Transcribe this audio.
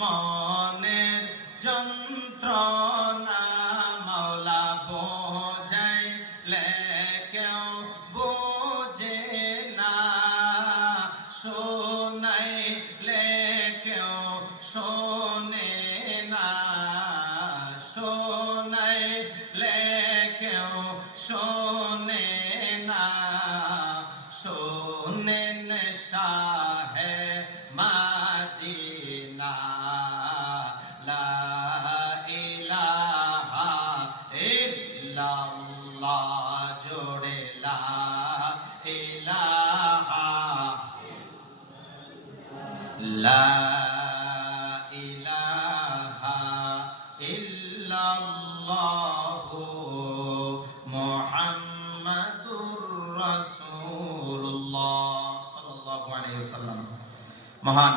মনের যন্ত্রণা মাওলা বোঝাইলে কেউ বোঝে না, শোনাইলে কেউ শোনে না, শোনাইলে কেউ শোনে না। শোনেন শাহে মদিনা, লা ইলাহা ইল্লাল্লাহ, জোড়ে লা ইলাহা, লা ইলাহা ইল্লাল্লাহু মুহাম্মাদুর রাসূলুল্লাহ সাল্লাল্লাহু আলাইহি ওয়াসাল্লাম। মহান